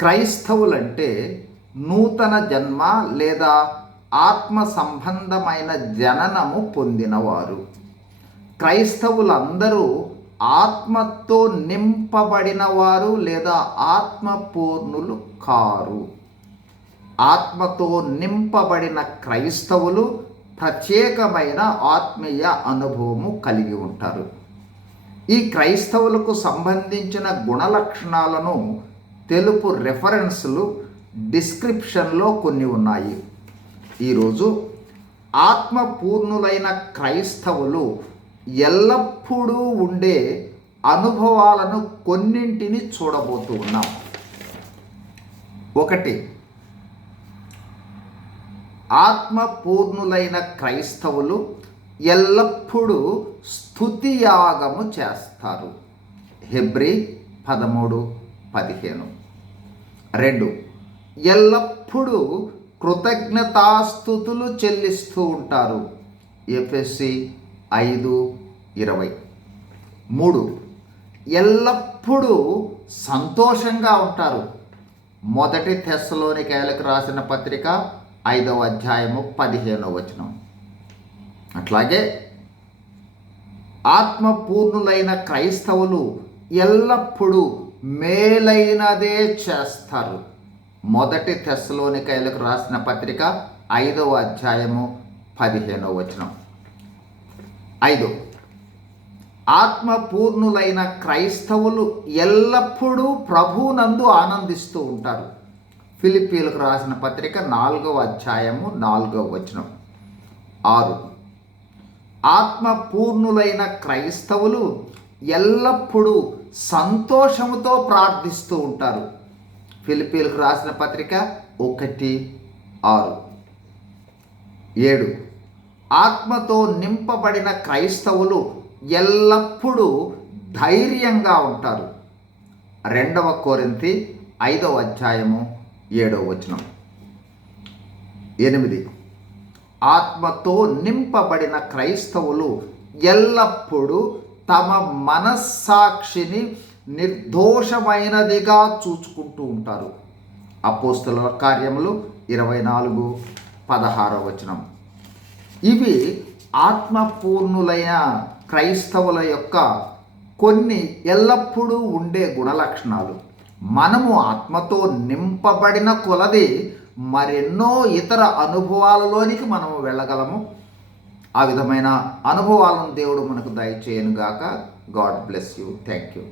క్రైస్తవులంటే నూతన జన్మ లేదా ఆత్మ సంబంధమైన జననము పొందినవారు. క్రైస్తవులందరూ ఆత్మతో నింపబడిన వారు లేదా ఆత్మపూర్ణులు కారు. ఆత్మతో నింపబడిన క్రైస్తవులు ప్రత్యేకమైన ఆత్మీయ అనుభవము కలిగి ఉంటారు. ఈ క్రైస్తవులకు సంబంధించిన గుణలక్షణాలను తెలుపు రెఫరెన్స్లు డిస్క్రిప్షన్లో కొన్ని ఉన్నాయి. ఈరోజు ఆత్మపూర్ణులైన క్రైస్తవులు ఎల్లప్పుడూ ఉండే అనుభవాలను కొన్నింటిని చూడబోతూ ఉన్నాం. 1, ఆత్మపూర్ణులైన క్రైస్తవులు ఎల్లప్పుడూ స్తుతియాగము చేస్తారు. హెబ్రీ 13:15. 2, ఎల్లప్పుడూ కృతజ్ఞతాస్తుతులు చెల్లిస్తూ ఉంటారు. ఎఫెసీ 5:20. 3, ఎల్లప్పుడూ సంతోషంగా ఉంటారు. 1 తెస్సలోనికైలకు రాసిన పత్రిక 5వ అధ్యాయము 15వ వచనం. అట్లాగే ఆత్మపూర్ణులైన క్రైస్తవులు ఎల్లప్పుడూ మేలైనదే చేస్తారు. 1 తెస్సలోనికైలకు రాసిన పత్రిక 5వ అధ్యాయము 15వ వచనం. 5, ఆత్మపూర్ణులైన క్రైస్తవులు ఎల్లప్పుడూ ప్రభువునందు ఆనందిస్తూ ఉంటారు. ఫిలిప్పీలకు రాసిన పత్రిక 4వ అధ్యాయము 4వ వచనం. 6, ఆత్మపూర్ణులైన క్రైస్తవులు ఎల్లప్పుడూ సంతోషముతో ప్రార్థిస్తూ ఉంటారు. ఫిలిప్పీలకు రాసిన పత్రిక 1:6. 7, ఆత్మతో నింపబడిన క్రైస్తవులు ఎల్లప్పుడూ ధైర్యంగా ఉంటారు. 2వ కొరింథీ 5వ అధ్యాయము 7వ వచనం. 8, ఆత్మతో నింపబడిన క్రైస్తవులు ఎల్లప్పుడూ తమ మనస్సాక్షిని నిర్దోషమైనదిగా చూచుకుంటూ ఉంటారు. అపోస్తలుల కార్యములు 24:16వ వచనం. ఇవి ఆత్మపూర్ణులైన క్రైస్తవుల యొక్క కొన్ని ఎల్లప్పుడూ ఉండే గుణలక్షణాలు. మనము ఆత్మతో నింపబడిన కొలది మరెన్నో ఇతర అనుభవాలలోనికి మనము వెళ్ళగలము. ఆ విధమైన అనుభవాలను దేవుడు మనకు దయచేయనుగాక. God bless you. Thank you.